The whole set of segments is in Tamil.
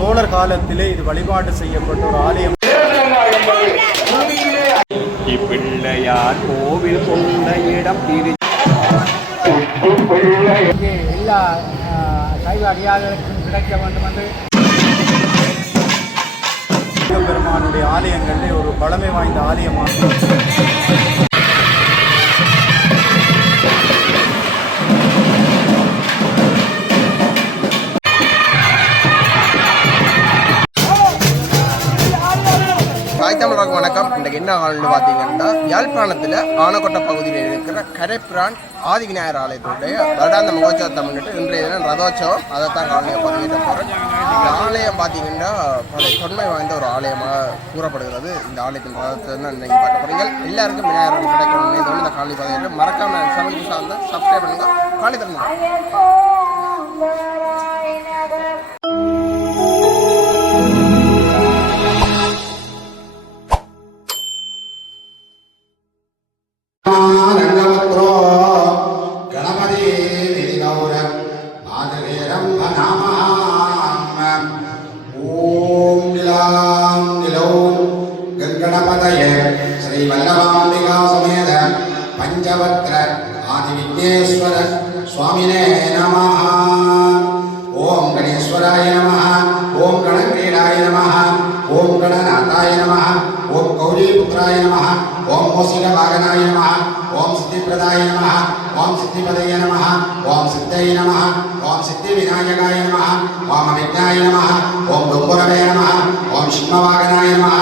சோழர் காலத்திலே இது வழிபாடு செய்யப்பட்ட ஒரு ஆலயம். பிள்ளையார் கோவில் கொண்ட இடம் எல்லா சைவ அடியார்களுக்கும் கிடைக்க வேண்டும் என்று பெருமானுடைய ஆலயங்களிலே ஒரு பழமை வாய்ந்த ஆலயமாகும். தமிழக வணக்கம். இன்றைக்கு என்ன ஆளுன்னு பார்த்தீங்கன்னா யாழ்ப்பாணத்தில் ஆனக்கோட்டை பகுதியில் இருக்கிற கரைப்பிரான் ஆதி விநாயகர் ஆலயத்துடைய வருடாந்த மகோத்சவத்தை முன்னிட்டு இன்றைய தினம் ரதோற்சவம் அதைத்தான் காலையை பதிவிட்ட போகிறேன். இந்த ஆலயம் பார்த்தீங்கன்னா பல தொன்மை வாய்ந்த ஒரு ஆலயமாக கூறப்படுகிறது. இந்த ஆலயத்தின் ரதத்தை தான் இன்றைக்கி பார்க்க போகிறீங்க. எல்லாருக்கும் விநாயகர் கிடைக்கணும் இதோட இந்த காலி பதிவிட்டு மறக்காம சமையல் சார்ந்த சப்ஸ்கிரைப் பண்ணுங்க. காலி தரணும். श्री वल्लभाम्बिका समेत पंचवक्त्र आदि विघ्नेश्वर स्वामिने नमः। ओम गणेश्वराय नमः। ओम गणक्रीडाय नमः। ओम गणनाथाय नमः। ओम गौरीपुत्राय नमः। ओम मूषिकवाहनाय नमः। ओम सिद्धिप्रदाय नमः। ओम सिद्धिपदये नमः। ओम सिद्धये नमः। ओम सिद्धिविनायकाय नमः। ओम अभिज्ञाय नमः। ओम डुम्बुरवे नमः। ओम सिंहवाहनाय नमः।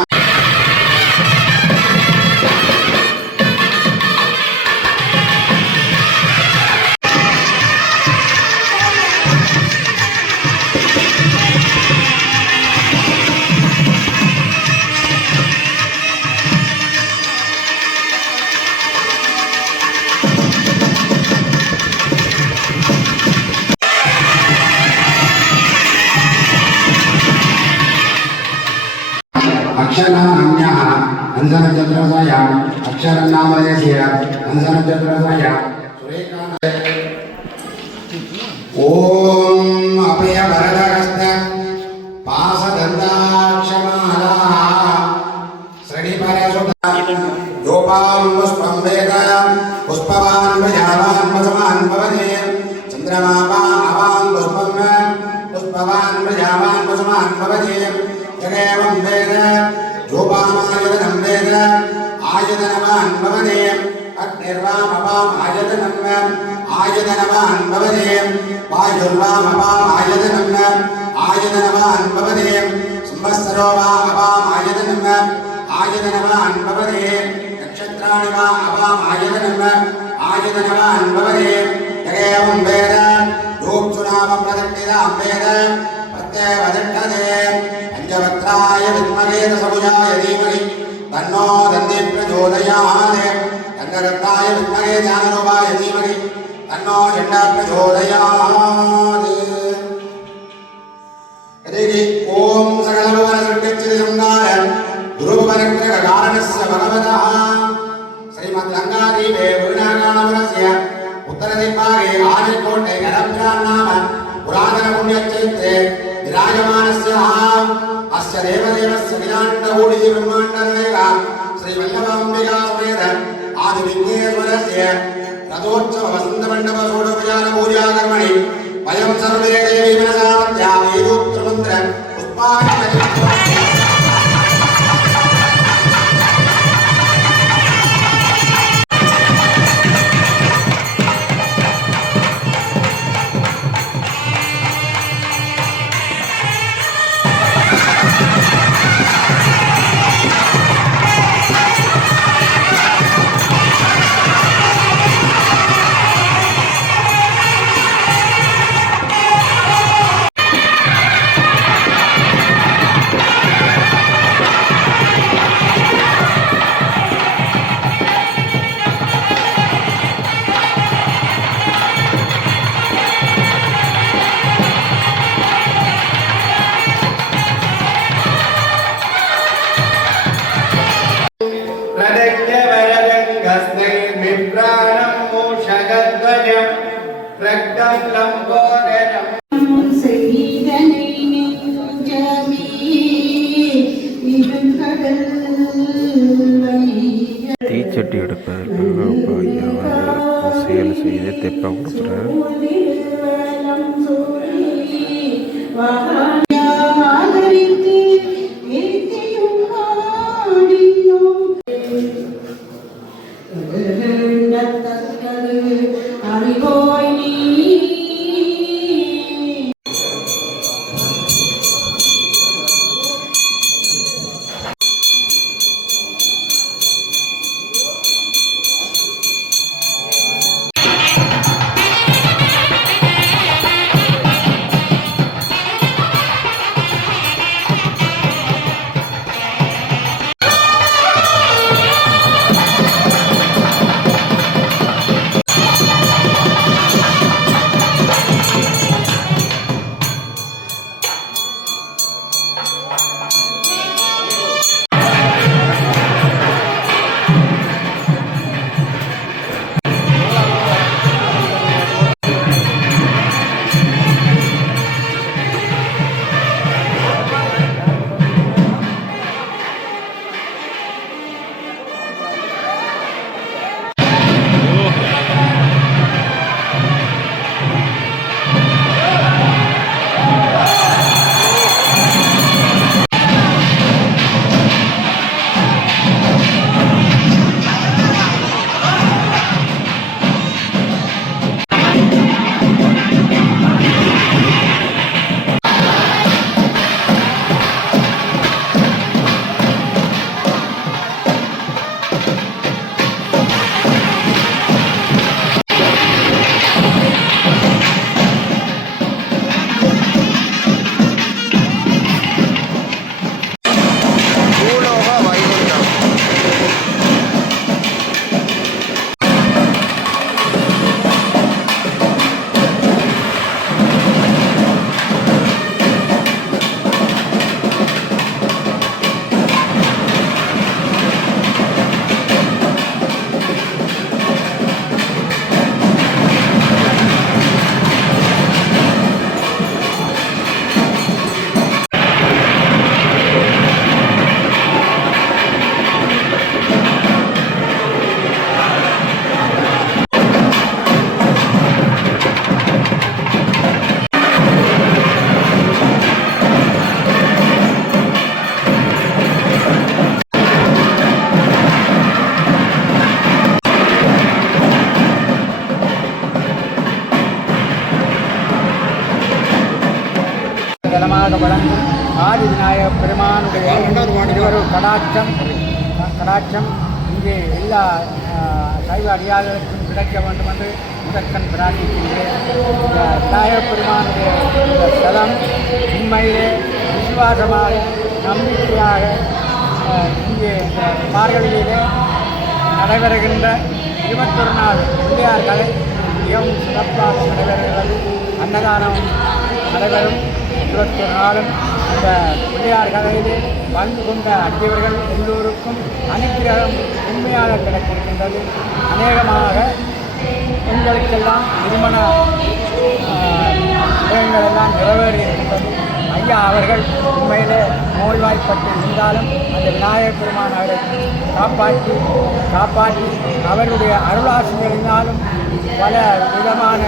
अक्षरनाम्यः अंसनचतुरस्रय अक्षरनामयस्य अंसनचतुरस्रय ओम अभयवरदहस्त पाशदन्ताक्षमाला श्रेणिपरसुता योपां पुष्पं वेद पुष्पवान् प्रजावान् वसवान् भवते चन्द्रमापाम् अवां पुष्पं पुष्पवान् प्रजावान् वसवान् भवते जगेवं वेद जोपामायतनं वेद आयतनवान् भवते अग्निर्वामपाम् आयतनम् आयतनवान् भवते वायुर्वामपाम् आयतनम् आयतनवान् भवते संवत्सरो वा अपाम् आयतनम् आयतनवान् भवते नक्षत्राणि वा अपाम् आयतनम् आयतनवान् भवते जगेवं वेद धूप्सुनामप्रदक्षिणां वेद प्रत्यवदक्षते पंचवक्त्राय विद्महे दशभुजाय धीमहि तन्नो दन्ति प्रचोदयात् तन्नरत्नाय विद्महे ज्ञानरूपाय धीमहि तन्नो झण्डा प्रचोदयात्। यदि ओम सकलभुवनसृष्टिस्थितिसंहार गुरुभुवनग्रहकारणस्य भगवतः श्रीमद्गङ्गादीपे वरुणागाणवनस्य उत्तरदिग्भागे आनेकोटे गणभ्यां नाम पुरातनपुण्यक्षेत्रे विराजमानस्य अस्य देवदेवस्य विराट्टकोटिः ब्रह्माण्डनायक श्री वल्लभाम्बिका समेत आदि विघ्नेश्वरस्य रथोत्सव वसन्तमण्डप षोडशोपचारपूजाकर्मणि वयं सर्वे देवी मनसा वेदोक्तमन्त्र पुष्पाणि தெப்பை கொடுக்குறாரு. பலமாக வழங்கும் ஆதி விநாயகப் பெருமானுடைய இருவரு கடாட்சம் இங்கே எல்லா சைவ அடியார்களுக்கும் கிடைக்க வேண்டும் என்று முதற்கண் பிரார்த்திக்கின்றேன். விநாயகப் பெருமானுடைய இந்த ஸ்தலம் உண்மையிலே விசுவாசமாக நம்பிக்கையாக இங்கே மார்கழியிலே நடைபெறுகின்ற 21 நாள் பிள்ளையார் கலை மிகவும் சிறப்பாக நடைபெறுகிறது. அன்னதானம் நடைபெறும் 21 நாளும் இந்த பிள்ளையார் கதையிலே பங்கு கொண்ட அடியவர்கள் எல்லோருக்கும் அனுக்கிரகம் உண்மையாக கிடைத்திருக்கின்றது. அநேகமாக பெண்களுக்கெல்லாம் திருமண விடயங்கள் எல்லாம் நிறைவேறி இருக்கின்றது. ஐயா அவர்கள் உண்மையிலே நோய்வாய்ப்பட்டு இருந்தாலும் அந்த விநாயகப் பெருமான் அவரை காப்பாற்றி அவருடைய அருளாசிகளினாலும் பல விதமான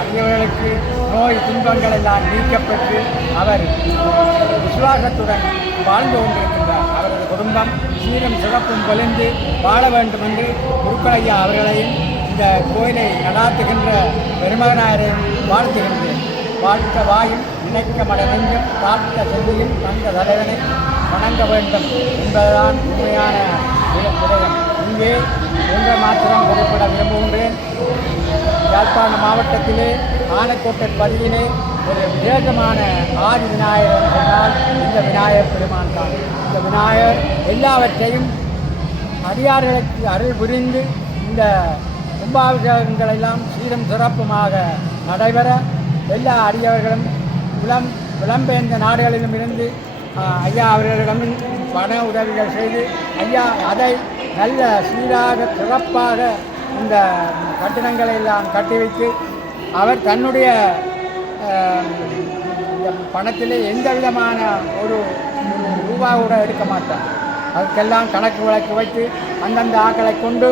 அடியவர்களுக்கு நோய் துன்பங்கள் எல்லாம் நீக்கப்பட்டு அவர் விசுவாசத்துடன் வாழ்ந்து கொண்டிருக்கின்றார். அவரது குடும்பம் சீரும் சிறப்பும் பொலிந்து வாழ வேண்டும் என்று குருக்களையா அவர்களையும் இந்த கோயிலை நடாத்துகின்ற பெருமகனாரையும் வாழ்த்துகின்றேன். வாழ்த்த வாயும் நினைக்க மட நெஞ்சும் காத்த செல்வியும் தந்த தலைவனை வணங்க வேண்டும் என்பதுதான் உண்மையான விடயம். இங்கே ஒன்றை மாத்திரம் குறிப்பிட விரும்புகின்றேன். யாழ்ப்பாண மாவட்டத்திலே ஆனைக்கோட்டை பதிவிலே ஒரு விசேஷமான ஆதி விநாயகர் சொன்னால் இந்த விநாயகர் பெருமான் தான். இந்த விநாயகர் எல்லாவற்றையும் அடியார்களுக்கு அருள் புரிந்து இந்த கும்பாபிஷேகங்கள் எல்லாம் சீரும் சிறப்புமாக நடைபெற எல்லா அடியவர்களும் புலம்பெயர்ந்த நாடுகளிலும் இருந்து ஐயா அவர்களிடம் பண உதவிகள் செய்து ஐயா அதை நல்ல சீராக சிறப்பாக இந்த கட்டிடங்களை எல்லாம் கட்டி வைத்து அவர் தன்னுடைய பணத்திலே எந்த விதமான ஒரு ரூபா கூட எடுக்க மாட்டார். அதுக்கெல்லாம் கணக்கு வழக்கு வைத்து அந்தந்த ஆக்களை கொண்டு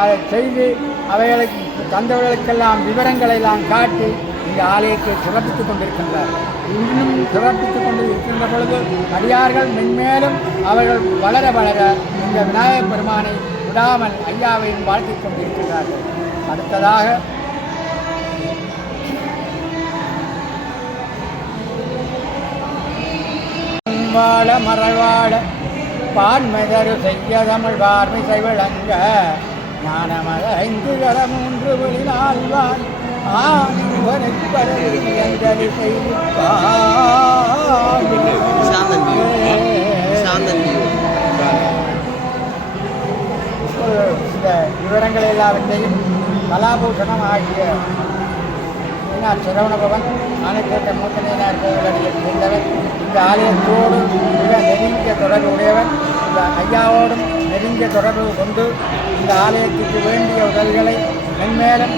அதை செய்து அவைகளுக்கு தந்தவர்களுக்கெல்லாம் விவரங்களை எல்லாம் காட்டி இந்த ஆலயத்தை சிறப்பித்துக் கொண்டிருக்கின்றார். இன்னும் சிறப்பித்துக் கொண்டு இருக்கின்ற பொழுது அடியார்கள் மென்மேலும் அவர்கள் வளர வளர இந்த விநாயகப் பெருமானை விடாமல் ஐயாவையும் வாழ்த்திக் கொண்டிருக்கிறார்கள். அடுத்ததாக வாழ மரவாழ பான்மெதரு செய்ய தமிழ் பார்மிசை விளங்க ஞானமத 5 கர 3 வெளிநாள் வாழ் ஆனிவரைப்பரவி செய்து இந்த விவரங்கள் எல்லாவற்றையும் கலாபூஷணம் ஆகிய சரவணபவன் ஆணைக்கேட்ட மூத்தனையினார் கோவிலடியில் சேர்ந்தவர். இந்த ஆலயத்தோடு மிக நெருங்கிய தொடர்பு உடையவர். இந்த ஐயாவோடும் நெருங்கிய தொடர்பு கொண்டு இந்த ஆலயத்துக்கு வேண்டிய உதவிகளை மென்மேலும்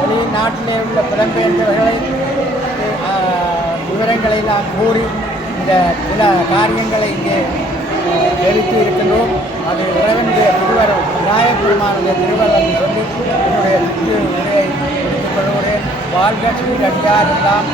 வெளிநாட்டிலே உள்ள புலம்பெயர்ந்தவர்களை விவரங்களை எல்லாம் கூறி இந்த சில காரியங்களை இங்கே எழுப்பி இருக்கின்றோம். அது இறைவனுடைய திருவரும் விநாயகப் பெருமானுடைய திருவரம் சொல்லி என்னுடைய சிறு உரையை முடித்துக் கொள்கிறேன். வாழ்க ஸ்ரீ அடியார் எல்லாம்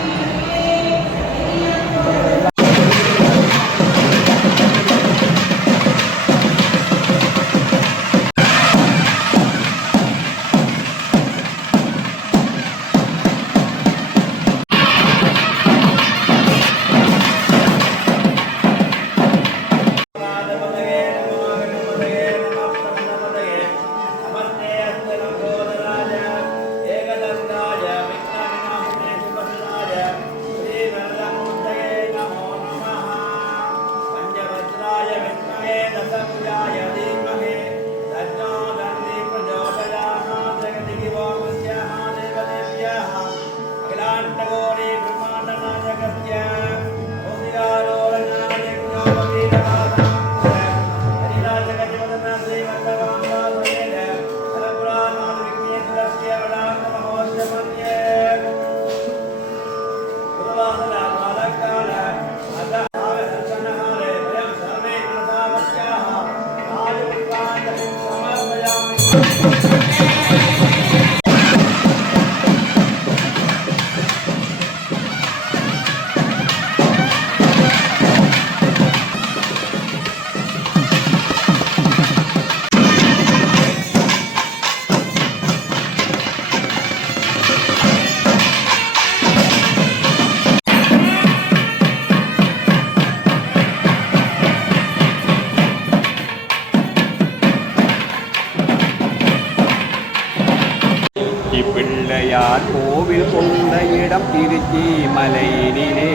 பிள்ளையார் கோவில் கொண்ட இடம் திருச்சி மலையினிலே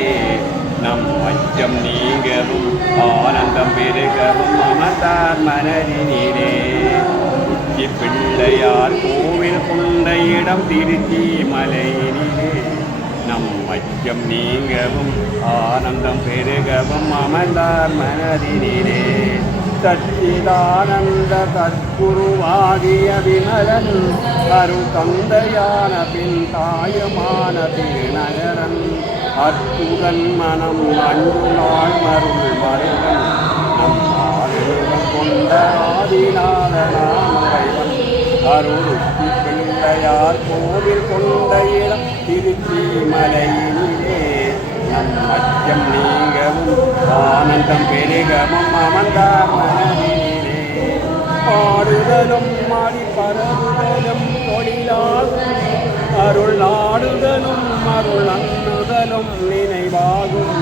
நம் அச்சம் நீங்கவும் ஆனந்தம் பெருகவும் அமர்ந்தார் மனதினிலே. உச்சி பிள்ளையார் கோவில் கொண்ட இடம் திருச்சி மலையினிலே நம் அச்சம் நீங்கவும் ஆனந்தம் பெருகவும் அமர்ந்தார் மனதினிலே. சச்சிதானந்த சத்குருவாகிய விமலன் அருள் தந்தையான பின் தாயுமான திருநகரன் அற்புதன் மனம் அன்பு நாள் மருள் மருகன் நம் ஆளுநர் கொண்ட ஆதிநாத நாமறைவன் அருளுச்சி பிள்ளையார் கோவில் கொண்ட இடம் திருச்சி மலையினிலே நம் அச்சம் நீங்கவும் ஆனந்தம் பெருகவும் அமர்ந்தார் மனதினிலே. பாடுதலும் மாடி பரவுதலும் தொழிலாகும் அருள் நாடுதலும் அருள் அண்ணுதலும் நினைவாகும்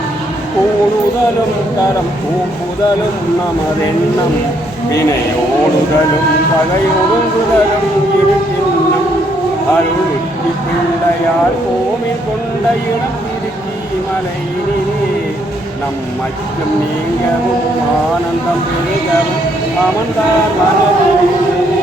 கூடுதலும் கரம் கூப்புதலும் நமதெண்ணம் வினையோடுதலும் பகையொடுங்குதலும் இருக்கின்னம் அருளுச்சி பிள்ளையார் கோவில் கொண்ட இடம் திருச்சி மலையினிலே நம் அச்சம் நீங்கவும் ஆனந்தம் பெருகவும் அமர்ந்தார் மனதினிலே.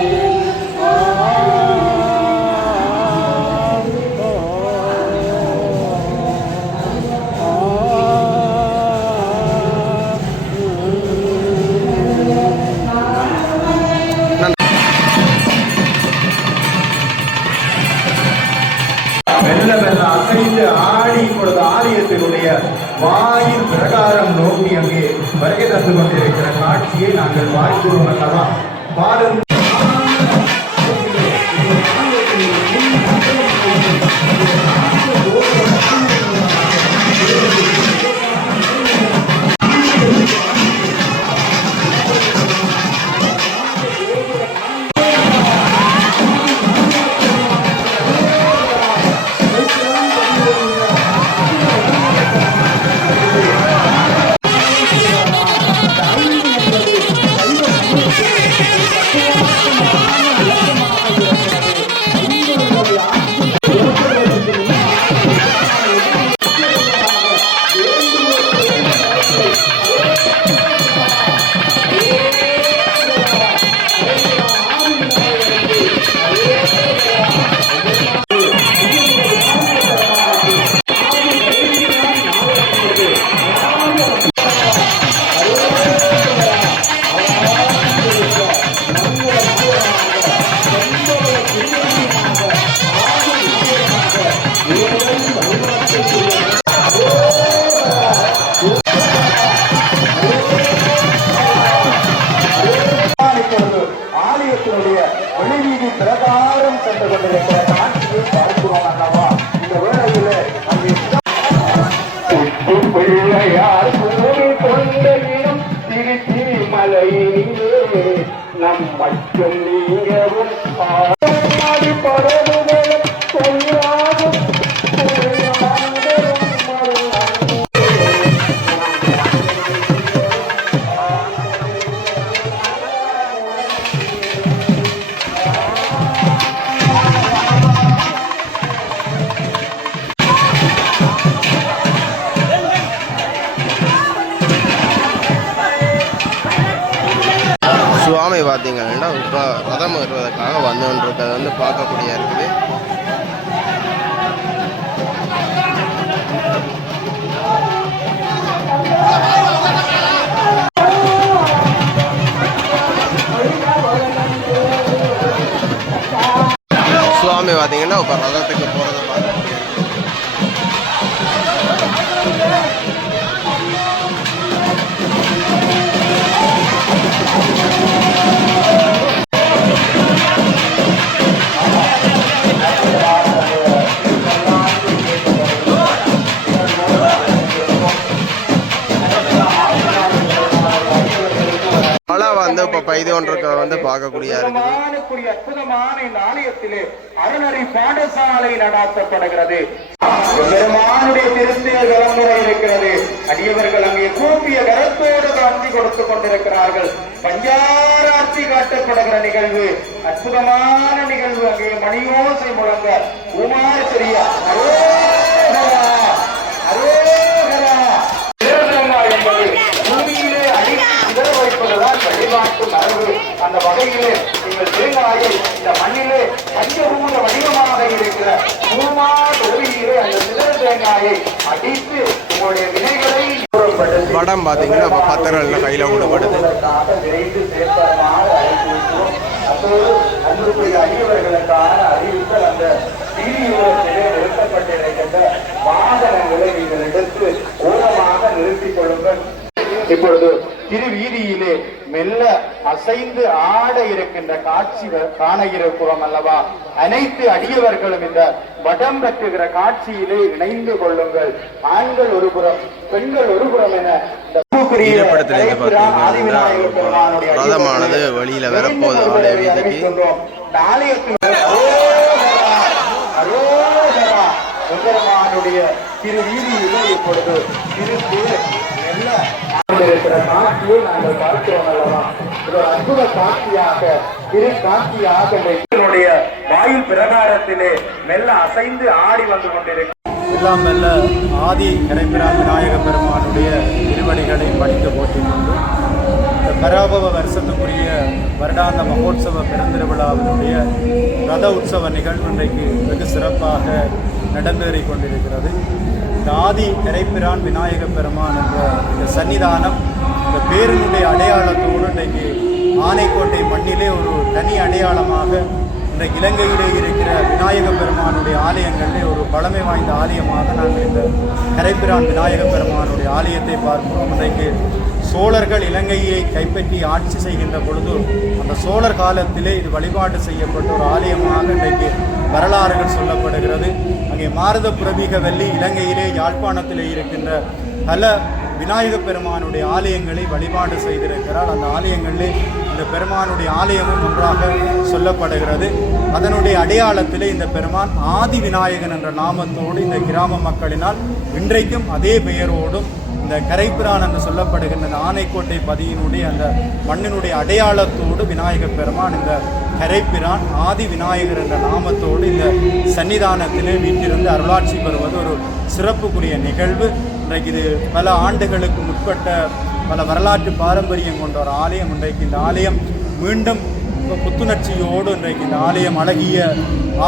மெல்ல மெல்ல அசைந்து ஆடி இப்பொழுது ஆலயத்தினுடைய வாயின் பிரகாரம் நோக்கி அங்கே வருகை தந்து கொண்டிருக்கிற காட்சியை நாங்கள் பார்க்கிறோம் அல்லவா. பாலும் சுவாமி பார்த்தீங்கன்னா இப்போ ரதம் வருவதற்காக வந்துன்றிருக்கிறது வந்து பார்க்கக்கூடிய இருக்குது. சுவாமி பார்த்தீங்கன்னா இப்போ ரதத்துக்கு போகிறத பார்க்க முடியாது. வந்து இப்போ பைது ஒன்றுக்கு வந்து பார்க்கக்கூடிய அற்புதமான இந்த ஆலயத்திலே அறநெறி பாடசாலை நடாத்தப்படுகிறது. பெருமானுடைய திருத்தேர் விளம்பர இருக்கிறது. அடியவர்கள் அங்கே கூப்பிய கரத்தோடு காட்சி கொடுத்துக் கொண்டிருக்கிறார்கள். பஞ்சாராட்சி காட்டப்படுகிற நிகழ்வு, அற்புதமான நிகழ்வு. அங்கே மணியோசை முழங்க குமார் சரியா என்பது பூமியிலே அடித்து சிதற வைப்பதுதான் வழிபாட்டு மரபு. அந்த வகையிலே நீங்கள் தேங்காயை இந்த மண்ணிலே பஞ்சபூத வடிவமாக இருக்கிற பூமா தொழிலே அந்த சிதற தேங்காயை அடித்து உங்களுடைய வினைகளை படம் பார்த்தீங்கன்னா இப்போ பத்திரங்கள் கையில் விடப்படுது. விரைந்து சேர்ப்பதமாக அழைத்து வைக்கிறோம். அப்போது அன்புக்குரிய அடியவர்களுக்கான அறிவித்தல் அந்த வீதியோரத்திலே நிறுத்தப்பட்டிருக்கின்ற வாகனங்களை நீங்கள் எடுத்து ஓரமாக நிறுத்திக் கொள்ளுங்கள். இப்பொழுது திருவீதியிலே மெல்ல அசைந்து ஆட இருக்கின்ற காட்சி காண இருக்கிறோம் அல்லவா? அனைத்து அடியவர்களும் இந்த வடம் பெற்றுகிற காட்சியிலே இணைந்து கொள்ளுங்கள். ஆண்கள் ஒருபுறம், பெண்கள் ஒருபுறம் என ரதமானது வெளியில வரப்போது ஆலய வீதிக்கு. பெருமானுடைய திருவீதியிலே இப்பொழுது திருத்தேர் மெல்ல இருக்கிற காட்சியை நாங்கள் பார்க்கிறோம் அல்லவா? இது அற்புத காட்சியாக, திரு காட்சியாக இதனுடைய வாயில் பிரகாரத்திலே மெல்ல அசைந்து ஆடி வந்து கொண்டிருக்கிறது. எல்லாம் மெல்ல ஆதி கரைப்பிரான் விநாயக பெருமானுடைய திருவடிகளை படித்து போற்றிக்கொண்டு இந்த பராபவ வருஷத்துக்குரிய வருடாந்த மகோத்சவ பெருந்திருவிழாவினுடைய ரத உற்சவ நிகழ்வு இன்றைக்கு வெகு சிறப்பாக நடந்தேறிக் கொண்டிருக்கிறது. இந்த ஆதி கரைப்பிரான் விநாயக பெருமான் என்ற இந்த சன்னிதானம் இந்த பேரினுடைய அடையாளத்தோடு இன்றைக்கு ஆனைக்கோட்டை மண்ணிலே ஒரு தனி அடையாளமாக இன்றைக்கு இலங்கையிலே இருக்கிற விநாயக பெருமானுடைய ஆலயங்களிலே ஒரு பழமை வாய்ந்த ஆலயமாக நாங்கள் இந்த கரைப்பிரான் விநாயக பெருமானுடைய ஆலயத்தை பார்க்கிறோம். இன்றைக்கு சோழர்கள் இலங்கையை கைப்பற்றி ஆட்சி செய்கின்ற பொழுது அந்த சோழர் காலத்திலே இது வழிபாடு செய்யப்பட்ட ஒரு ஆலயமாக இன்றைக்கு வரலாறுகள் சொல்லப்படுகிறது. அங்கே மாருத புரவீகவல்லி இலங்கையிலே யாழ்ப்பாணத்திலே இருக்கின்ற பல விநாயக பெருமானுடைய ஆலயங்களை வழிபாடு செய்திருக்கிறார். அந்த ஆலயங்களிலே இந்த பெருமானுடைய ஆலயமும் ஒன்றாக சொல்லப்படுகிறது. அதனுடைய அடையாளத்திலே இந்த பெருமான் ஆதி விநாயகன் என்ற நாமத்தோடு இந்த கிராம மக்களினால் இன்றைக்கும் அதே பெயரோடும் இந்த கரைப்பிரான் என்று சொல்லப்படுகின்ற இந்த ஆனைக்கோட்டை பதியினுடைய அந்த மண்ணினுடைய அடையாளத்தோடு விநாயக பெருமான் இந்த கரைப்பிரான் ஆதி விநாயகர் என்ற நாமத்தோடு இந்த சன்னிதானத்திலே வீட்டிலிருந்து அருளாட்சி பெறுவது ஒரு சிறப்புக்குரிய நிகழ்வு. இன்றைக்கு இது பல ஆண்டுகளுக்கு முற்பட்ட பல வரலாற்று பாரம்பரியம் கொண்ட ஒரு ஆலயம். இன்றைக்கு இந்த ஆலயம் மீண்டும் புத்துணர்ச்சியோடு இன்றைக்கு இந்த ஆலயம் அழகிய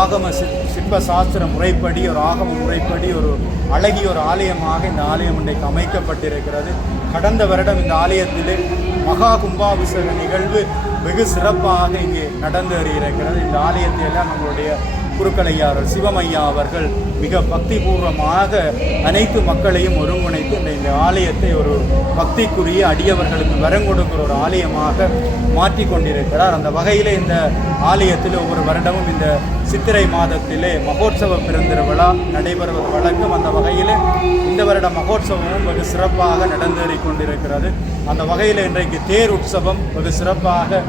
ஆகம சிற்ப சாஸ்திர முறைப்படி ஒரு ஆகம முறைப்படி ஒரு அழகிய ஒரு ஆலயமாக இந்த ஆலயம் இன்றைக்கு அமைக்கப்பட்டிருக்கிறது. கடந்த வருடம் இந்த ஆலயத்திலே மகா கும்பாபிஷேக நிகழ்வு வெகு சிறப்பாக இங்கே நடந்தேறியிருக்கிறது. இந்த ஆலயத்தை எல்லாம் நம்மளுடைய குருக்களையார் சிவமையா அவர்கள் மிக பக்தி பூர்வமாக அனைத்து மக்களையும் ஒருங்கிணைத்து இந்த ஆலயத்தை ஒரு பக்திக்குரிய அடியவர்களுக்கு வரம் கொடுக்கிற ஒரு ஆலயமாக மாற்றி கொண்டிருக்கிறார். அந்த வகையில் இந்த ஆலயத்தில் ஒவ்வொரு வருடமும் இந்த சித்திரை மாதத்திலே மகோத்சவ பெருந்திருவிழா நடைபெறுவது வழக்கம். அந்த வகையில் இந்த வருட மகோத்சவமும் வெகு சிறப்பாக நடந்தேறிக் கொண்டிருக்கிறது. அந்த வகையில் இன்றைக்கு தேர் உற்சவம் வெகு சிறப்பாக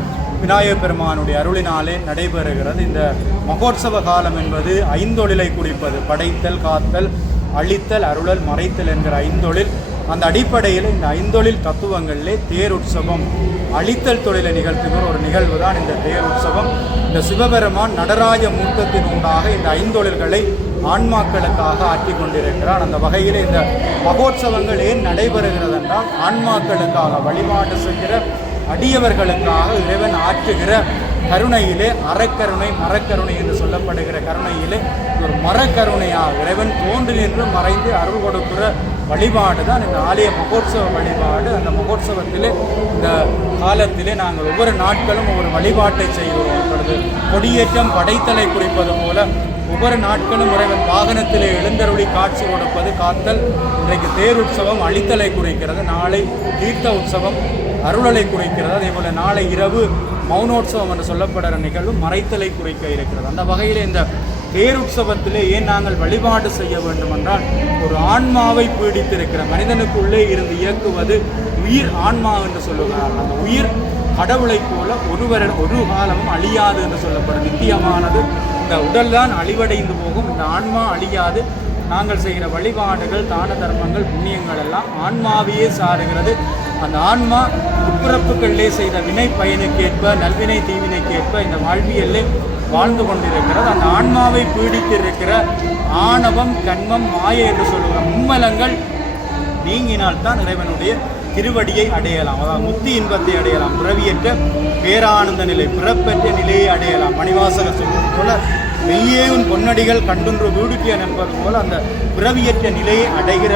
விநாயகப் பெருமானுடைய அருளினாலே நடைபெறுகிறது. இந்த மகோத்சவ காலம் என்பது ஐந்தொழிலை குறிப்பது. படைத்தல், காத்தல், அழித்தல், அருளல், மறைத்தல் என்கிற ஐந்தொழில். அந்த அடிப்படையில் இந்த ஐந்தொழில் தத்துவங்களிலே தேர் உற்சவம், அழித்தல் தொழிலை நிகழ்த்துகிற ஒரு நிகழ்வு தான் இந்த தேர் உற்சவம். இந்த சிவபெருமான் நடராஜ மூர்த்தத்தின் உண்டாக இந்த ஐந்தொழில்களை ஆன்மாக்களுக்காக ஆக்கி கொண்டிருக்கிறார். அந்த வகையில் இந்த மகோத்சவங்கள் ஏன் நடைபெறுகிறது என்றால், ஆன்மாக்களுக்காக வழிபாடு செய்கிற அடியவர்களுக்காக இறைவன் ஆற்றுகிற கருணையிலே அறக்கருணை, மரக்கருணை என்று சொல்லப்படுகிற கருணையிலே ஒரு மரக்கருணையாக இறைவன் தோன்றி நின்று மறைந்து அருள் கொடுக்கிற வழிபாடு தான் இந்த ஆலய மகோத்சவ வழிபாடு. அந்த மகோத்சவத்திலே இந்த காலத்திலே நாங்கள் ஒவ்வொரு நாட்களும் ஒவ்வொரு வழிபாட்டை செய்கிறோம். இப்பொழுது கொடியேற்றம் படைத்தலை குறிப்பது போல ஒவ்வொரு நாட்களும் இறைவன் வாகனத்திலே எழுந்தருளி காட்சி கொடுப்பது காத்தல். இன்றைக்கு தேர் உற்சவம் அழித்தலை குறிக்கிறது. நாளை தீர்த்த உற்சவம் அருளலை குறிக்கிறது. அதே போல் நாளை இரவு மௌனோற்சவம் என்று சொல்லப்படுற நிகழ்வு மறைத்தலை குறிக்க இருக்கிறது. அந்த வகையில் இந்த தேர் உற்சவத்திலே ஏன் நாங்கள் வழிபாடு செய்ய வேண்டும் என்றால், ஒரு ஆன்மாவை பீடித்திருக்கிற மனிதனுக்குள்ளே இருந்து இயக்குவது உயிர் ஆன்மா என்று சொல்லுகிறார்கள். அந்த உயிர் கடவுளைப் போல ஒரு காலமும் அழியாது என்று சொல்லப்படும், நித்தியமானது. இந்த உடல் தான் அழிவடைந்து போகும், இந்த ஆன்மா அழியாது. நாங்கள் செய்கிற வழிபாடுகள், தான தர்மங்கள், புண்ணியங்கள் எல்லாம் ஆன்மாவையே சாருகிறது. அந்த ஆன்மா உட்பிறப்புகளிலே செய்த வினை பயனுக்கேற்ப, நல்வினை தீவினைக்கேற்ப இந்த வாழ்வியல்லே வாழ்ந்து கொண்டிருக்கிறது. அந்த ஆன்மாவை பீடித்திருக்கிற ஆணவம், கண்மம், மாயை என்று சொல்லுகிற மும்மலங்கள் நீங்கினால்தான் இறைவனுடைய திருவடியை அடையலாம். அதாவது முத்தி இன்பத்தை அடையலாம். பிறவியற்ற பேரானந்த நிலை, பிறப்பற்ற நிலையை அடையலாம். மணிவாசகர் சொல்வது போல, மெய்யே உன் பொன்னடிகள் கண்டுன்று வீடுக்கியன் என்பது போல அந்த பிறவியற்ற நிலையை அடைகிற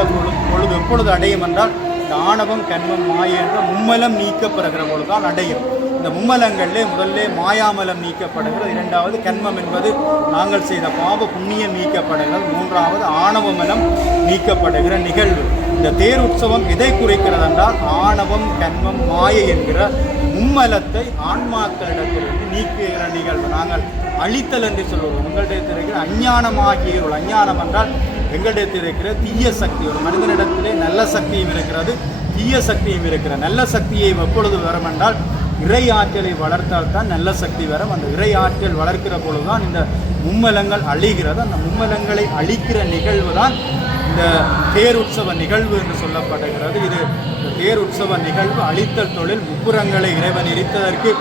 பொழுது எப்பொழுது அடையும் என்றால், இந்த ஆணவம், கண்மம், மாயை என்ற மும்மலம் நீக்கப்படுகிற பொழுதுதான் அடையும். இந்த மும்மலங்களிலே முதல்ல மாயாமலம் நீக்கப்படுகிறது. இரண்டாவது கண்மம் என்பது நாங்கள் செய்த பாவ புண்ணியம் நீக்கப்படுகிறது. மூன்றாவது ஆணவமலம் நீக்கப்படுகிற நிகழ்வு. இந்த தேர் உற்சவம் எதை குறிக்கிறது என்றால், ஆணவம், கண்மம், மாயை என்கிற மும்மலத்தை ஆன்மாக்களிடத்திலிருந்து நீக்குகிற நிகழ்வு. நாங்கள் அழித்தல் என்று சொல்லுவோம். உங்களிடத்தில் இருக்கிற அஞ்ஞானமாகிய ஒரு அஞ்ஞானம் என்றால் எங்களிடத்தில் இருக்கிற தீய சக்தி. ஒரு மனிதனிடத்திலே நல்ல சக்தியும் இருக்கிறது, தீய சக்தியும் இருக்கிற. நல்ல சக்தியை எப்பொழுது வரும் என்றால், இறை ஆற்றலை வளர்த்தால் தான் நல்ல சக்தி வரும். அந்த இறை ஆற்றல் வளர்க்கிற பொழுதுதான் இந்த மும்மலங்கள் அழிகிறது. அந்த மும்மலங்களை அழிக்கிற நிகழ்வு தான் இந்த தேர் உற்சவ நிகழ்வு என்று சொல்லப்படுகிறது. இது தேர் உற்சவ நிகழ்வு அழித்தல் தொழில். முப்புறங்களை இறைவன் எரித்ததற்கு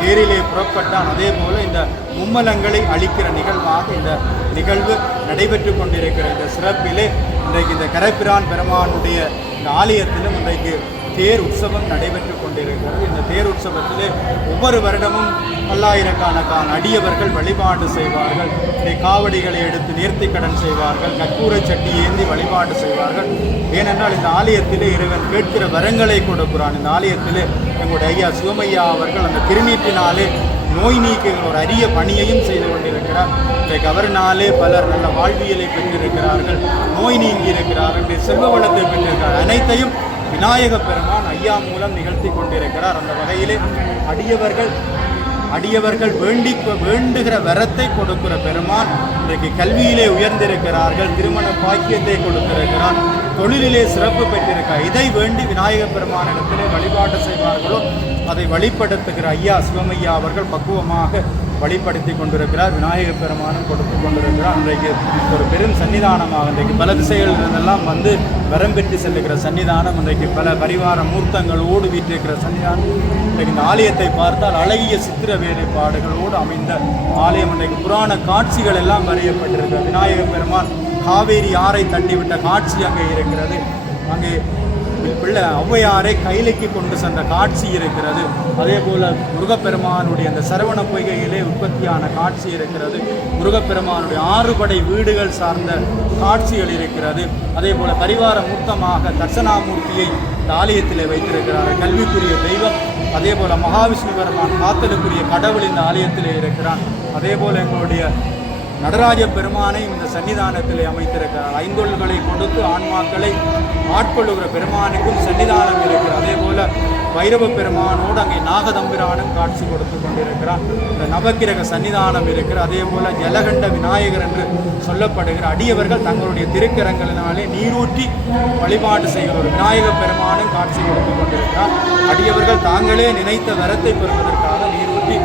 தேரிலே புறப்பட்டான். அதே போல இந்த மும்மலங்களை அழிக்கிற நிகழ்வாக இந்த நிகழ்வு நடைபெற்று கொண்டிருக்கிற இந்த சிறப்பிலே இன்றைக்கு இந்த கரைப்பிரான் பெருமானுடைய இந்த ஆலயத்திலும் இன்றைக்கு தேர் உற்சவம் நடைபெற்று கொண்டிருக்கிறது. இந்த தேர் உற்சவத்திலே ஒவ்வொரு வருடமும் பல்லாயிரக்கணக்கான அடியவர்கள் வழிபாடு செய்வார்கள். காவடிகளை எடுத்து நேர்த்திக்கடன் செய்வார்கள், கற்பூரை சட்டி ஏந்தி வழிபாடு செய்வார்கள். ஏனென்றால் இந்த ஆலயத்திலே இறைவன் கேட்கிற வரங்களை கொடுக்கிறான். இந்த ஆலயத்திலே எங்களுடைய ஐயா சிவமையா அவர்கள் அந்த திருநீற்றினாலே நோய் நீக்குகிற ஒரு அரிய பணியையும் செய்து கொண்டிருக்கிறார். இன்றைக்கு அவரினாலே பலர் நல்ல வாழ்வியலை பெற்றிருக்கிறார்கள், நோய் நீங்கி இருக்கிறார்கள், செல்வ வளத்தை பெற்றிருக்கிறார். அனைத்தையும் விநாயக பெருமான் ஐயா மூலம் நிகழ்த்தி கொண்டிருக்கிறார். அந்த வகையிலே அடியவர்கள் வேண்டுகிற வரத்தை கொடுக்கிற பெருமான் இன்றைக்கு கல்வியிலே உயர்ந்திருக்கிறார்கள், திருமண பாக்கியத்தை கொடுத்திருக்கிறார், தொழிலிலே சிறப்பு பெற்றிருக்கிறார். இதை வேண்டி விநாயக பெருமானிடத்திலே வழிபாடு செய்வார்களோ அதை வழிபடுத்துகிற ஐயா சிவமையா அவர்கள் பக்குவமாக வழிபடுத்தி கொண்டிருக்கிறார். விநாயக பெருமானும் கொடுத்து கொண்டிருக்கிறார். இன்றைக்கு ஒரு பெரும் சன்னிதானமாக இன்றைக்கு பல திசைகளிலிருந்தெல்லாம் வந்து வரம் பெற்று செல்லுகிற சன்னிதானம். இன்றைக்கு பல பரிவார மூர்த்தங்களோடு வீற்றிருக்கிற சன்னிதானம். இன்றைக்கு இந்த ஆலயத்தை பார்த்தால் அழகிய சித்திர வேலைப்பாடுகளோடு அமைந்த ஆலயம். இன்றைக்கு புராண காட்சிகள் எல்லாம் வரையப்பட்டிருக்கிறது. விநாயக பெருமான் காவேரி ஆறை தட்டிவிட்ட காட்சி அங்கே இருக்கிறது. அங்கே பிள்ளை ஔவையாரை கைலைக்கு கொண்டு சென்ற காட்சி இருக்கிறது. அதே போல முருகப்பெருமானுடைய அந்த சரவண பொய்கையிலே உற்பத்தியான காட்சி இருக்கிறது. முருகப்பெருமானுடைய 6 படை வீடுகள் சார்ந்த காட்சிகள் இருக்கிறது. அதே போல பரிவார மூர்த்தமாக தட்சணாமூர்த்தியை இந்த ஆலயத்திலே வைத்திருக்கிறார்கள், கல்விக்குரிய தெய்வம். அதே போல மகாவிஷ்ணு பெருமான் காத்தலுக்குரிய கடவுள் இந்த ஆலயத்திலே இருக்கிறான். அதே போல எங்களுடைய நடராஜ பெருமானை இந்த சன்னிதானத்திலே அமைத்திருக்கிறார். ஐந்தொழில்களை கொடுத்து ஆன்மாக்களை ஆட்கொள்ளுகிற பெருமானுக்கும் சன்னிதானம் இருக்கிறது. அதே போல வைரவ பெருமானோடு அங்கே நாகதம்பிரானும் காட்சி கொடுத்து கொண்டிருக்கிறார். இந்த நவக்கிரக சன்னிதானம் இருக்கிற. அதே போல ஜலகண்ட விநாயகர் என்று சொல்லப்படுகிற அடியவர்கள் தங்களுடைய திருக்கரங்களினாலே நீரூற்றி வழிபாடு செய்கிற ஒரு விநாயக பெருமானும் காட்சி கொடுத்து கொண்டிருக்கிறார். அடியவர்கள் தாங்களே நினைத்த வரத்தை பெறுவதற்காக நீரூற்றி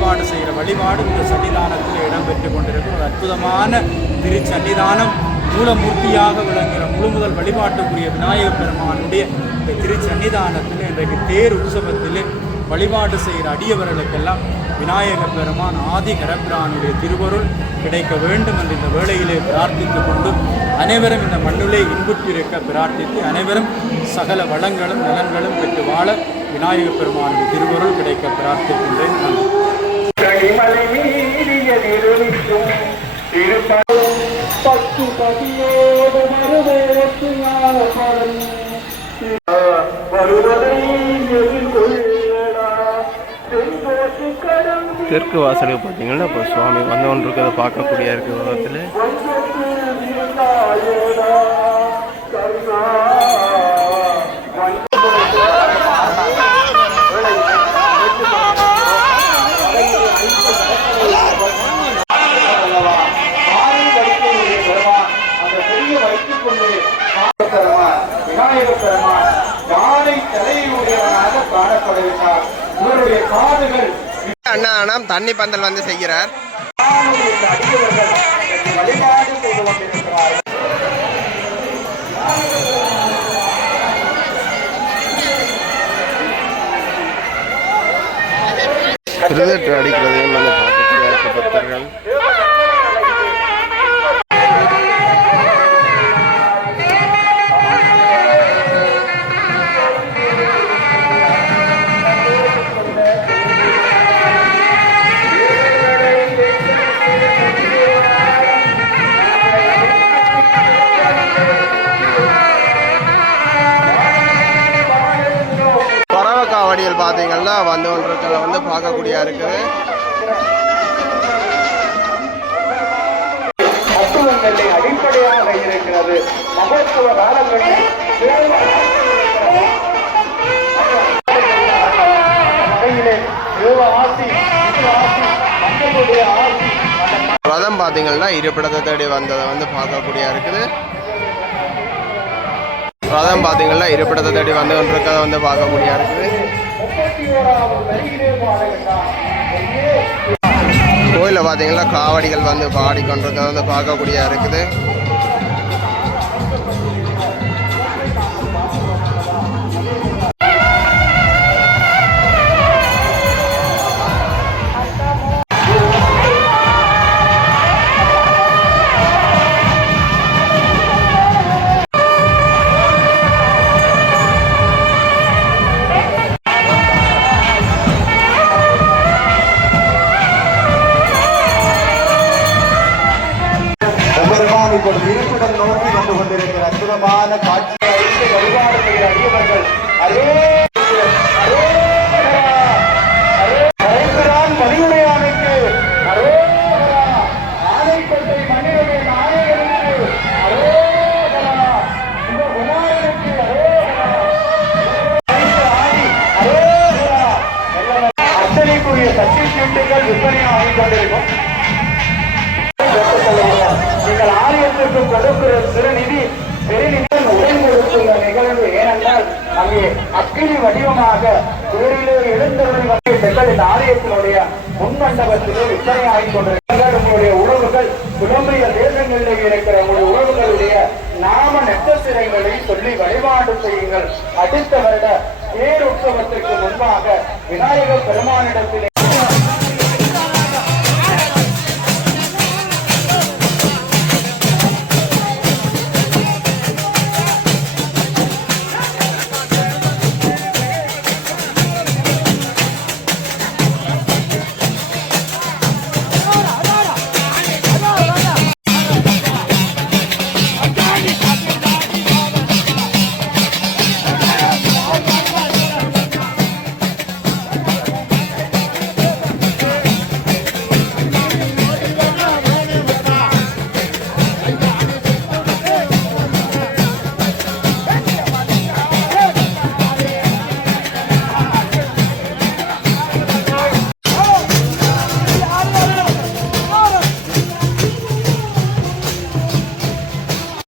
வழிபாடு செய்கிற வழிபாடு இந்த சன்னிதானத்தில் இடம்பெற்று கொண்டிருக்கிற ஒரு அற்புதமான திருச்சன்னிதானம். மூலமூர்த்தியாக விளங்குகிற முழுமுதல் வழிபாட்டுக்குரிய விநாயகப் பெருமானுடைய இந்த திருச்சன்னிதானத்தில் இன்றைக்கு தேர் உற்சவத்தில் வழிபாடு செய்கிற அடியவர்களுக்கெல்லாம் விநாயகப் பெருமான் ஆதி கரப்பிரானுடைய திருவருள் கிடைக்க வேண்டும் என்று இந்த வேளையிலே பிரார்த்தித்து கொண்டு அனைவரும் இந்த மண்ணிலே இன்புற்றிருக்க பிரார்த்தித்து அனைவரும் சகல வளங்களும் நலன்களும் பெற்று வாழ விநாயகப் பெருமானுடைய திருவருள் கிடைக்க பிரார்த்திக்கின்றேன். தெற்கு வாசலுக்கு பார்த்தீங்கன்னா இப்போ சுவாமி வந்து ஒன்று இருக்கிறத பார்க்கக்கூடிய இருக்கு உலகத்தில். விநாயகப் பெருமான் யானை தலையுடையவனாக காணப்படுகிறார். இவருடைய காதுகள் அண்ணாணம் தண்ணி பந்தல் வந்து செய்கிறார். வழிபாடு செய்து கொண்டிருக்கிறார். திருதட்டு அடிக்கிறதையும் வந்து பார்க்கக்கூடிய பக்தர்கள். காவடிகள் பார்த்தீங்கன்னா வந்து ஒன்றுக்களை வந்து பார்க்கக்கூடிய இருக்குது. தத்துவங்களை அடிப்படையாக இருக்கிறது. மகோத்சவ காலங்களில் ரதம் பார்த்தீங்கன்னா இருப்பிடத்தை தேடி வந்ததை வந்து பார்க்கக்கூடிய இருக்குது. ரதம் பார்த்தீங்கன்னா இருப்பிடத்தை தேடி வந்து கொண்டிருக்கதை வந்து பார்க்கக்கூடிய இருக்குது. கோயிலில் பார்த்தீங்கன்னா காவடிகள் வந்து பாடிக்கொண்டிருக்கதை வந்து பார்க்கக்கூடிய இருக்குது. இப்பொழுது இருப்பிடம் நோக்கி வந்து கொண்டிருக்கிற அற்புதமான காட்சியை வழிபாடு செய்கிற அடியவர்கள் மணியுடையானுக்கு ஆனைக்கோட்டை மண்ணினுடைய நாயகனுக்கு குமாரனுக்கு அர்ச்சனைக்குரிய சக்தி சீட்டுகள் விற்பனை ஆகிக் கொண்டிருக்கும். நீங்கள் ஆலயத்திற்கு கொடுக்கிற சிறுநிதி பெருநிதி உயர்ந்திருக்கிற நிகழ்வு. ஏனென்றால் அங்கே அக்கினி வடிவமாக ஊரிலே எழுந்தவர்கள் இந்த ஆலயத்தினுடைய முன்மண்டபத்திலே விற்பனை ஆகிக் கொண்டிருக்கிறார்கள். உங்களுடைய உறவுகள் புலம்பெய தேசங்களிலே இருக்கிற உங்களுடைய உறவுகளுடைய நாம நட்சத்திரங்களை சொல்லி வழிபாடு செய்யுங்கள். அடுத்த வருட தேர் உற்சவத்திற்கு முன்பாக விநாயகர் பெருமானிடத்திலே